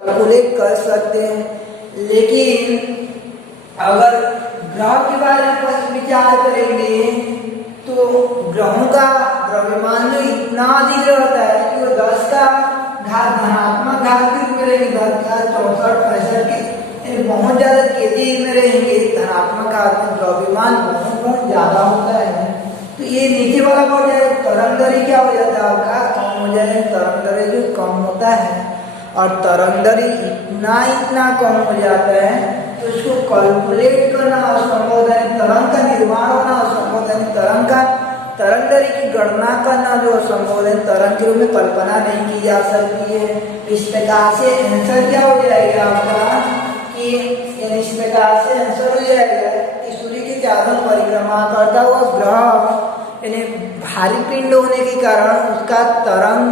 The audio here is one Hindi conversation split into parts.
कैलकुलेट कर सकते हैं। लेकिन अगर ग्रह के बारे में विचार करेंगे तो ग्रहों का द्रव्यमान जो इतना अधिक रहता है कि वो 10 का घात धनात्मक घात के रूप में रहेंगे, 10,64,65 के बहुत ज्यादा तेजी में रहेंगे। धनात्मक घात में द्रव्यमान बहुत ज्यादा होता है। तो ये नीचे वाला बढ़ जाए, तरंगदैर्घ्य क्या हो जाता है आपका, कम हो जाए। तरंगदैर्घ्य जो कम होता है और तरंगदैर्घ्य इतना कम हो जाता है तो इसको कैलकुलेट करना असंभव है। तरंग का निर्माण होना असंभव है। तरंगदैर्घ्य की गणना करना जो असंभव है, तरंग के रूप में कल्पना नहीं की जा सकती है। इस प्रकार से आंसर क्या हो जाएगा आपका कि इस प्रकार से आंसर हो जाएगा कि सूर्य के चारों परिक्रमा करता हुआ ग्रह यानी भारी पिंड होने के कारण उसका तरंग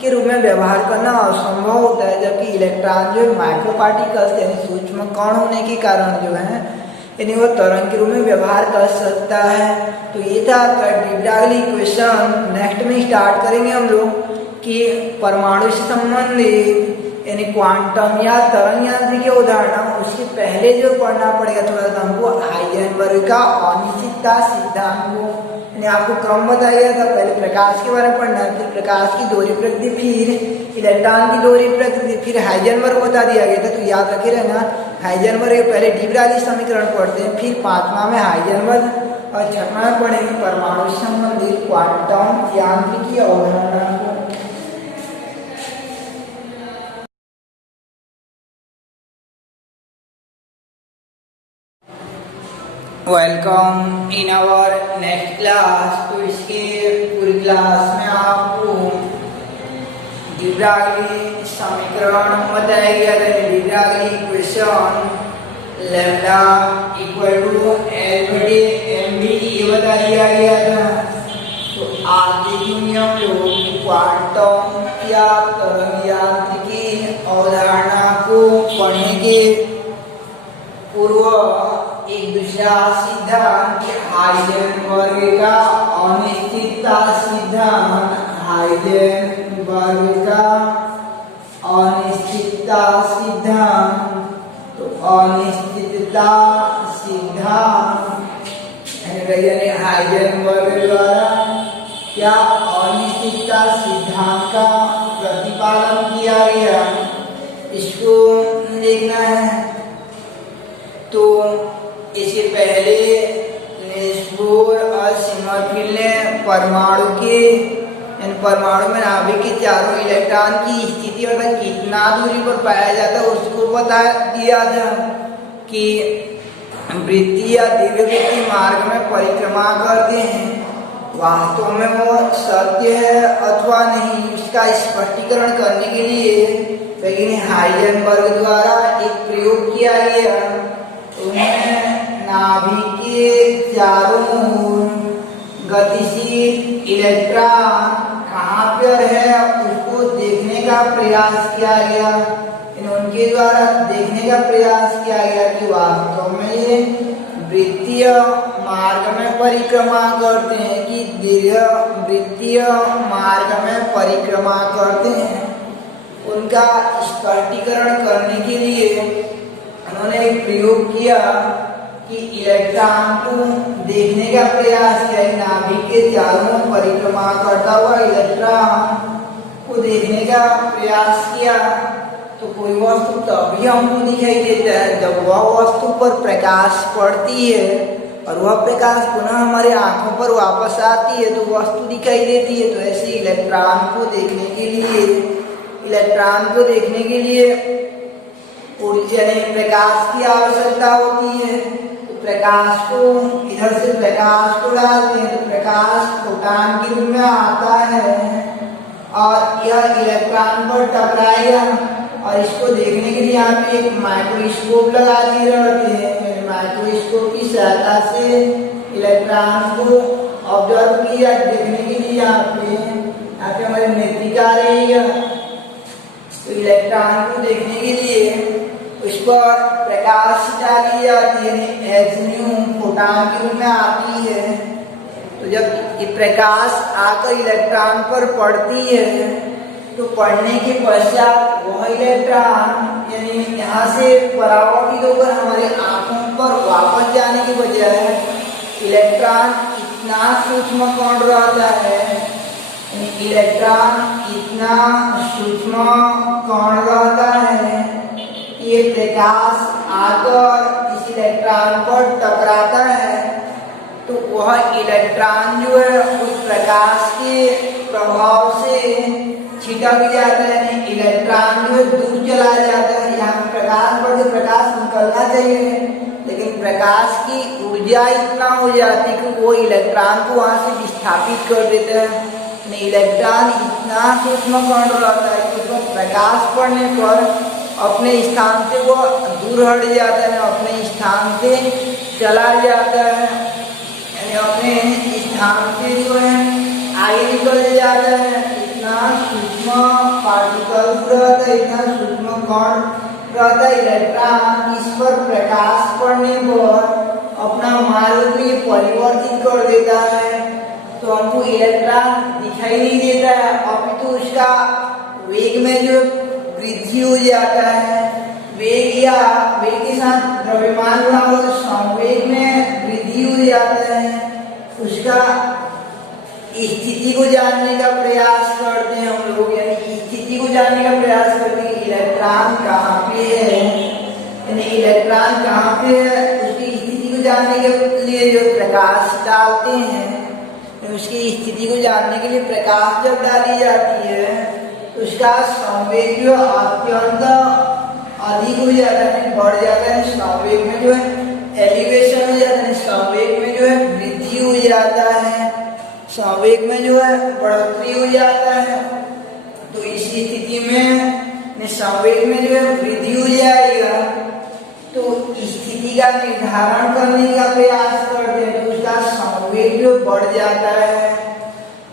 के रूप में व्यवहार करना असंभव होता है, जबकि इलेक्ट्रॉन जो माइक्रो पार्टिकल्स यानी सूक्ष्म कण होने के कारण जो है यानी वो तरंग के रूप में व्यवहार कर सकता है। तो ये था आपका डी ब्रॉगली इक्वेशन। नेक्स्ट में स्टार्ट करेंगे हम लोग कि परमाणु से संबंधित यानी क्वांटम या तरंग यांत्रिकी उदाहरण। उसके पहले जो पढ़ना पड़ेगा थोड़ा सा हमको हाइजेनबर्ग का अनिश्चितता सिद्धांत को, यानी आपको क्रम बताया था। पहले प्रकाश के बारे में पढ़ना, फिर प्रकाश की दोहरी प्रकृति, फिर इलेक्ट्रॉन की दोहरी प्रकृति, फिर हाइजेनबर्ग बता दिया गया था। तो याद रखे रहना, हाइजेनबर्ग पहले डी ब्रॉगली समीकरण पढ़ते हैं, फिर 5वां में हाइजेनबर्ग और 6वां में पढ़ेंगे परमाणु से संबंधित क्वांटम यांत्रिकी अवधारणा को। Welcome in our next class. तो इसके पूरी क्लास में आपको डी ब्रॉगली समीकरण बताया गया था। De Broglie equation lambda equal to L/mv ये बता दिया गया था। तो आज देखेंगे हम लोग क्वांटम या तरंग यांत्रिकी अवधारणा को पढ़ने के पूर्व एक दूसरा सिद्धांत हाइजेनबर्ग का अनिश्चितता सिद्धांत। हाइजेनबर्ग का अनिश्चितता सिद्धांत। तो अनिश्चितता सिद्धांत यानी हाइजेनबर्ग द्वारा क्या अनिश्चितता सिद्धांत का प्रतिपादन किया गया, इसको देखना है। तो इससे पहले नील्स बोर और समरफील्ड ने परमाणु में नाभिक के चारों इलेक्ट्रॉन की स्थिति और कितना दूरी पर पाया जाता है उसको बता दिया था कि वृत्तीय या दीर्घवृत्तीय मार्ग में परिक्रमा करते हैं। वास्तव में वो सत्य है अथवा नहीं, इसका स्पष्टीकरण करने के लिए वैज्ञानिक हाइजेनबर्ग द्वारा एक प्रयोग किया गया। उन्हें नाभिक के चारों ओर गतिशील इलेक्ट्रॉन कहाँ पर है उसको देखने का प्रयास किया गया। उनके द्वारा देखने का प्रयास किया गया कि वास्तव में ये वृत्तीय मार्ग में परिक्रमा करते हैं कि दीर्घ वृत्तीय मार्ग में परिक्रमा करते हैं। उनका स्पष्टीकरण करने के लिए उन्होंने एक प्रयोग किया कि इलेक्ट्रॉन को देखने का प्रयास किया। नाभिक के चारों परिक्रमा करता हुआ इलेक्ट्रॉन को देखने का प्रयास किया तो कोई वस्तु तभी हमको दिखाई देता है जब वह वस्तु पर प्रकाश पड़ती है और वह प्रकाश पुनः हमारे आंखों पर वापस आती है तो वस्तु दिखाई देती है। तो ऐसे इलेक्ट्रॉन को देखने के लिए ऊर्जा प्रकाश की आवश्यकता होती है। तो प्रकाश को इधर से प्रकाश को डालते हैं तो प्रकाश फोटॉन के रूप में आता है और यह इलेक्ट्रॉन पर टकराएगा और इसको देखने के लिए यहाँ पे एक माइक्रोस्कोप लगा दिए रहते हैं। माइक्रोस्कोप की सहायता से इलेक्ट्रॉन को ऑब्जर्व किया देखने के लिए यहाँ पे हमारी नेत्रिका रही है। तो इलेक्ट्रॉन को देखने के लिए उस पर प्रकाश डाली जाती है, एच न्यू फोटॉन के रूप में आती है। तो जब ये प्रकाश आकर इलेक्ट्रॉन पर पड़ती है तो पढ़ने के पश्चात वह इलेक्ट्रॉन यानी यहाँ से परावर्तित होकर हमारे आंखों पर वापस जाने के बजाय इलेक्ट्रॉन इतना सूक्ष्म कण रहता है, इलेक्ट्रॉन इतना सूक्ष्म कण रहता है, ये प्रकाश आकर इस इलेक्ट्रॉन पर टकराता है तो वह इलेक्ट्रॉन जो है उस प्रकाश के प्रभाव से छिटक जाता है, इलेक्ट्रॉन जो है दूर चला जाता है। यहाँ प्रकाश पर जो प्रकाश निकलना चाहिए लेकिन प्रकाश की ऊर्जा इतना हो जाती है कि वो इलेक्ट्रॉन को वहाँ से विस्थापित कर देता है। इलेक्ट्रॉन इतना सूक्ष्म कण रहता है कि उसमें प्रकाश पड़ने पर अपने स्थान से वो दूर हट जाता है, अपने स्थान से चला जाता है, यानी अपने स्थान से जो है आगे निकल जाता है। इतना सूक्ष्म पार्टिकल रहता है, इतना सूक्ष्म कण रहता है इलेक्ट्रॉन, इस पर प्रकाश पड़ने पर अपना मार्ग भी परिवर्तित कर देता है तो हमको इलेक्ट्रॉन दिखाई नहीं देता है, अपितु उसका वेग में जो वृद्धि हो जाता है। वेग या वेग के साथ द्रव्यमान गुणा हो तो संवेग में वृद्धि हो जाता है। उसका स्थिति को जानने का प्रयास करते हैं हम लोग, यानी स्थिति को जानने का प्रयास करते हैं कि इलेक्ट्रॉन कहाँ पे है, यानी इलेक्ट्रॉन कहाँ पे है, उसकी स्थिति को जानने के लिए जो प्रकाश डालते हैं, उसकी स्थिति को जानने के लिए प्रकाश जब डाली जाती है तो उसका संवेग जो अत्यंत अधिक हो जाता है, बढ़ जाता है। संवेग में जो है एलिवेशन हो जाता है, संवेग में जो है वृद्धि हो जाता है, संवेग में जो है बढ़ोतरी हो जाता है। तो इस स्थिति में संवेग में जो है वृद्धि हो जाएगा तो स्थिति का निर्धारण करने का प्रयास करते हैं तो उसका संवेग जो बढ़ जाता है।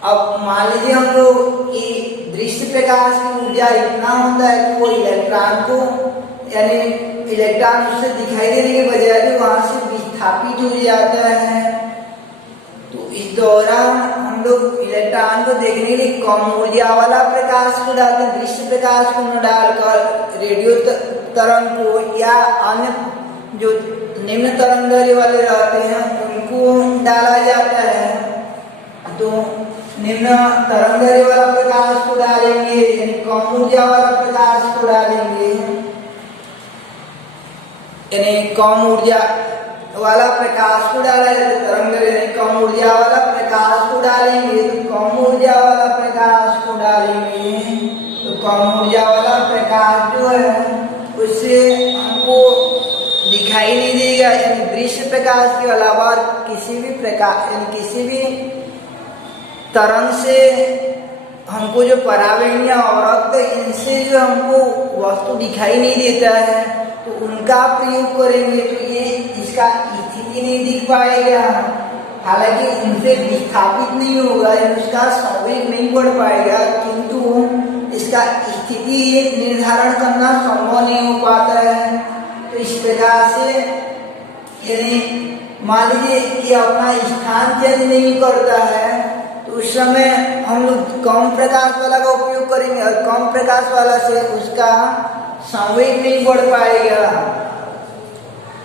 अब मान लीजिए हम लोग कि दृश्य प्रकाश की ऊर्जा इतना होता है कि वो इलेक्ट्रॉन को यानी इलेक्ट्रॉन उससे दिखाई देने के बजाय जो वहां से विस्थापित हो जाता है तो इस दौरान हम लोग इलेक्ट्रॉन को देखने के लिए कम ऊर्जा वाला प्रकाश को डालते हैं, दृश्य प्रकाश को न डालकर रेडियो तरंग को या अन्य जो निम्न तरंग दैर्ध्य वाले रहते हैं उनको डाला जाता है। तो निम्न तरंग दैर्ध्य वाला प्रकाश को डालेंगे, यानी कम ऊर्जा वाला प्रकाश को डालेंगे, यानी कम ऊर्जा वाला प्रकाश को डाला जाता है। तरंग दैर्ध्य कम ऊर्जा वाला प्रकाश को डालेंगे तो कम ऊर्जा वाला प्रकाश को डालेंगे तो कम ऊर्जा वाला प्रकाश जो है उससे हमको दिखाई नहीं देगा, यानी दृश्य प्रकाश के अलावा किसी भी प्रकाश यानी किसी भी तरंग से हमको जो परावैन्य और इनसे जो हमको वस्तु दिखाई नहीं देता है तो उनका प्रयोग करेंगे तो ये इसका स्थिति नहीं दिख पाएगा, हालांकि उनसे विस्थापित नहीं होगा, उसका संवेग नहीं बढ़ पाएगा, किंतु इसका स्थिति निर्धारण करना संभव नहीं हो पाता है। तो इस प्रकार से यानी मान लीजिए कि अपना स्थान चेंज नहीं करता है तो उस समय हम लोग कम प्रकाश वाला का उपयोग करेंगे और कम प्रकाश वाला से उसका संवेग नहीं बढ़ पाएगा।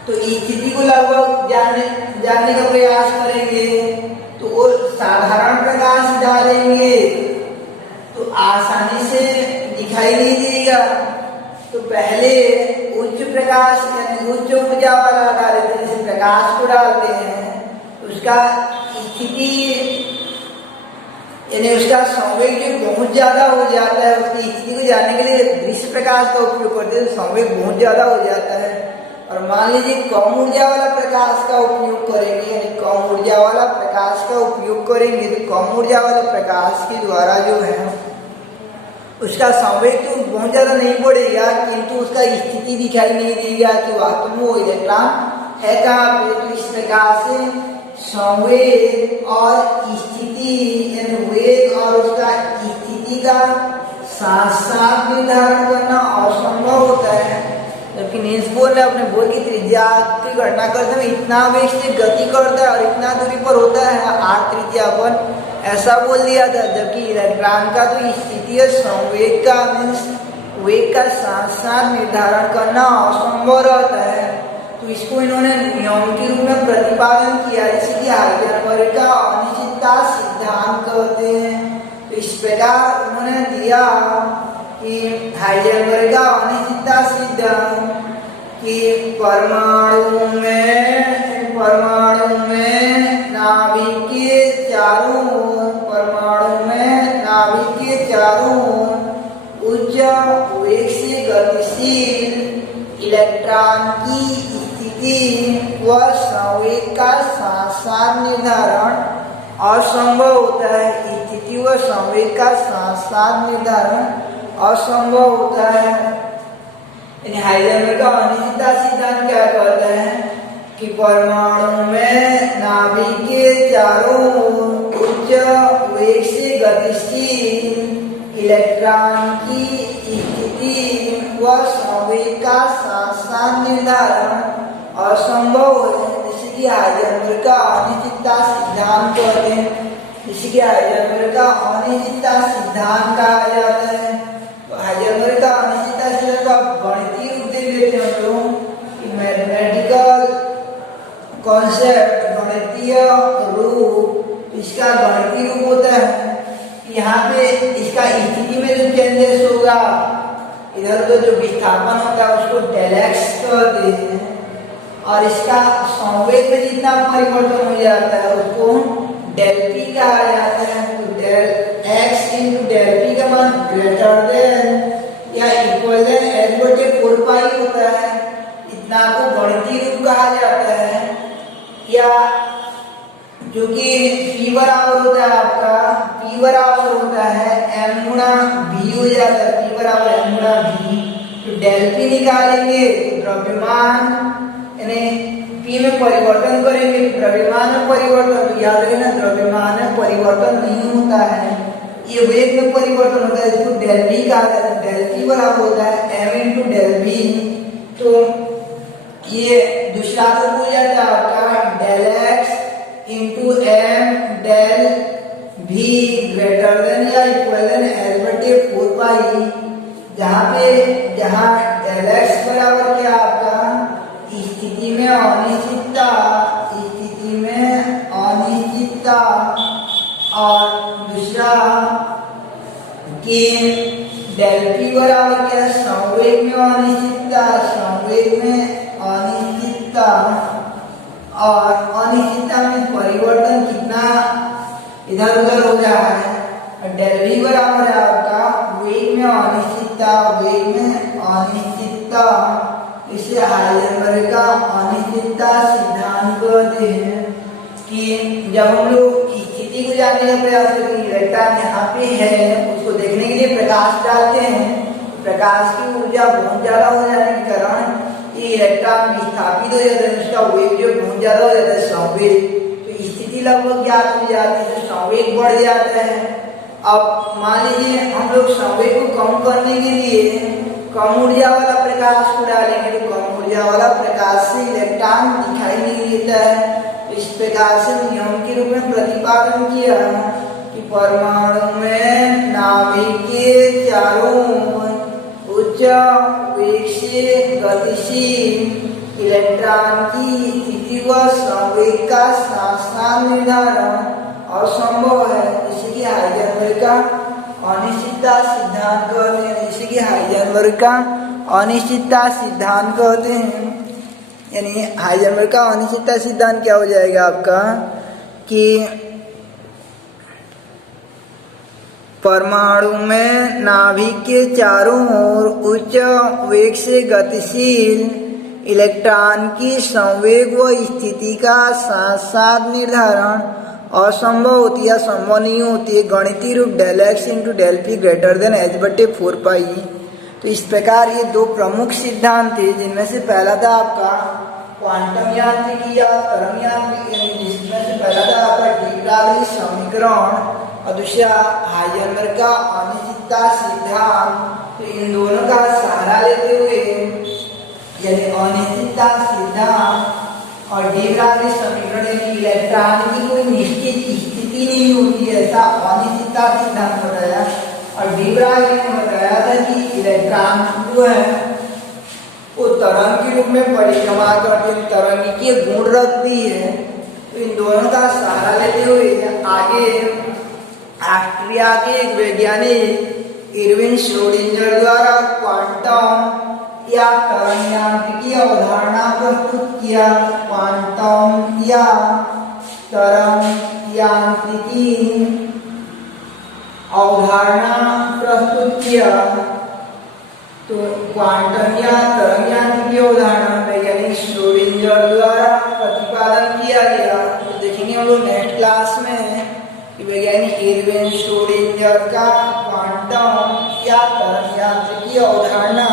तो स्थिति को लगभग जानने का प्रयास करेंगे तो वो साधारण प्रकाश डालेंगे तो आसानी से दिखाई नहीं देगा। तो पहले उच्च प्रकाश यानी उच्च ऊर्जा वाला डाल देते हैं, जैसे प्रकाश को डालते हैं तो उसका स्थिति यानी उसका संवेग जो बहुत ज्यादा हो जाता है, उसकी स्थिति को जानने के लिए दृश्य प्रकाश का उपयोग करते हैं तो संवेग बहुत ज्यादा हो जाता है। और मान लीजिए कम ऊर्जा वाला प्रकाश का उपयोग करेंगे, यानी कम ऊर्जा वाला प्रकाश का उपयोग करेंगे तो कम ऊर्जा वाले प्रकाश के द्वारा जो है उसका संवेग तो बहुत ज्यादा नहीं बढ़ेगा, किंतु उसका स्थिति दिखाई नहीं देगा कि वास्तव में वो इलेक्ट्रॉन है कहाँ पे। तो इस प्रकार से संवेग और स्थिति यानी वेग और उसका स्थिति का साथ साथ निर्धारण करना असंभव होता है। जबकि नील्स बोर ने अपने बोर की त्रिज्या की गणना करते हुए इतना वेग से गति करता है और इतना दूरी पर होता है r त्रिज्या पर, ऐसा बोल दिया था, जबकि इलेक्ट्रॉन का तो स्थितीय संवेग का मीन्स वेग का साथ साथ निर्धारण करना असंभव रहता है। तो इसको इन्होंने नियम के रूप में प्रतिपादन किया, जैसे कि हाइजेनबर्ग का अनिश्चितता सिद्धांत कहते हैं। तो इस प्रकार उन्होंने दिया कि हाइजेनबर्ग का अनिश्चितता सिद्धांत कि परमाणु में नाभिक के चारों ओर उच्च वेग से गतिशील इलेक्ट्रॉन की स्थिति व संवेग का साथ साथ निर्धारण असंभव होता है। स्थिति व संवेग का साथ साथ निर्धारण असंभव होता है। हाइजेनबर्ग का अनिश्चितता सिद्धांत क्या कहता है कि परमाणु में नाभिक के चारों ओर उच्च वेग से गतिशील इलेक्ट्रॉन की स्थिति व संवेग का साथ साथ निर्धारण असंभव है। जैसे कि हाइजेनबर्ग का अनिश्चितता सिद्धांत कहते हैं, जैसे कि हाइजेनबर्ग का अनिश्चितता सिद्धांत कहा जाता है। तो हाइजेनबर्ग का अनिश्चितता सिद्धांत का गणितीय रूप देख लेते हैं हम लोग कि मैथमेटिकल कॉन्सेप्ट, गणितीय रूप, इसका गणितीय रूप होता है। यहाँ पे इसका स्थिति में जो चेंजेस होगा, इधर उधर जो विस्थापन होता है उसको डेल एक्स कहते हैं, और इसका संवेग में जितना परिवर्तन हो जाता है उसको डेल पी कहा जाता है। तो del x into del p का मान ग्रेटर देन या इक्वल देन एच बटे 4 पाई होता है। इतना को गणितीय रूप कहा जाता है। या जो कि पी बराबर होता है आपका, पी बराबर होता है एम गुणा भी हो जाता है, पी बराबर एम गुणा भी। तो डेल पी निकालेंगे द्रव्यमान यानी पी में परिवर्तन करेंगे, द्रव्यमान में परिवर्तन। तो याद रखना द्रव्यमान में परिवर्तन नहीं होता है, ये वेग में परिवर्तन होता है, इसको डेल वी कहा जाता है। डेल पी बराबर होता है एम इंटू डेल वी। तो ये दूसरा तो हो जाता है आपका del x into m del भी ग्रेटर देन या इक्वल देन एल बटे 4 पाई, जहाँ डेल एक्स बराबर क्या आपका स्थिति में अनिश्चितता, और दूसरा कि डेल पी बराबर क्या संवेग में अनिश्चितता, और अनिश्चितता में परिवर्तन कितना इधर उधर हो रहा है। डेल वी बराबर है आपका वेग में अनिश्चितता, इसे हाइजेनबर्ग का अनिश्चितता सिद्धांत कहते हैं। कि जब हम लोग स्थिति को जानने का प्रयास करते हैं, इलेक्ट्रॉन यहाँ पे है, उसको देखने के लिए प्रकाश डालते हैं, प्रकाश की ऊर्जा बहुत ज्यादा हो जाने के कारण ये इलेक्ट्रॉन विस्थापित हो जाता है, उसका वेग जो बहुत ज्यादा हो जाता है संवेग। तो स्थिति लगभग ज्ञात हो जाती है, तो संवेग बढ़ जाता है। अब मान लीजिए हम लोग संवेग को कम करने के लिए कम ऊर्जा वाला प्रकाश को डालेंगे, तो कम ऊर्जा वाला प्रकाश से इलेक्ट्रॉन दिखाई नहीं देता है। इस प्रकार से नियम के रूप में प्रतिपादन किया कि परमाणु में नाभिक के चारों ओर उच्च वेग से गतिशील इलेक्ट्रॉन की स्थिति व संवेग का साथ निर्धारण असंभव है। इसी की हाइजेनबर्ग का अनिश्चितता सिद्धांत कहते हैं। इसी की हाइजेनबर्ग का अनिश्चितता सिद्धांत कहते हैं। यानी हाइजेनबर्ग का अनिश्चितता सिद्धांत क्या हो जाएगा आपका कि परमाणु में नाभिक के चारों ओर उच्च वेग से गतिशील इलेक्ट्रॉन की संवेग व स्थिति का साथ साथ निर्धारण असंभव होती है, संभव नहीं होती है। गणितीय रूप del x into del p greater than h बटे 4 पाई। तो इस प्रकार ये दो प्रमुख सिद्धांत थे, जिनमें से पहला था आपका क्वांटम यांत्रिकी या तरंग यांत्रिकी, जिसमें से पहला था आपका डी ब्रॉगली समीकरण और दूसरा हाइजेनबर्ग का अनिश्चितता सिद्धांत। तो इन दोनों का सहारा लेते हुए यानी अनिश्चितता सिद्धांत और डी ब्रॉगली समीकरण यानी इलेक्ट्रॉन की कोई निश्चित स्थिति स्थिति नहीं होती है, ऐसा अनिश्चितता सिद्धांत बताया। और डी ब्राग ने बताया था कि इलेक्ट्रॉन जो है वो तरंग के रूप में परिक्रमा करती है, तरंगिकीय गुण रखती है। तो इन दोनों का सहारा लेते हुए आगे ऑस्ट्रिया के एक वैज्ञानिक इरविन श्रोडिंगर द्वारा क्वांटम या तरंग यांत्रिकी अवधारणा प्रस्तुत किया। क्वांटम या तरंग यांत्रिकी अवधारणा प्रस्तुत किया। तो क्वांटम या तरंग यांत्रिकी अवधारणा वैज्ञानिक श्रोडिंगर द्वारा प्रतिपादन किया गया। तो देखेंगे हम लोग नेक्स्ट क्लास में कि वैज्ञानिक इरविन श्रोडिंगर का क्वांटम या तरंग यांत्रिकी अवधारणा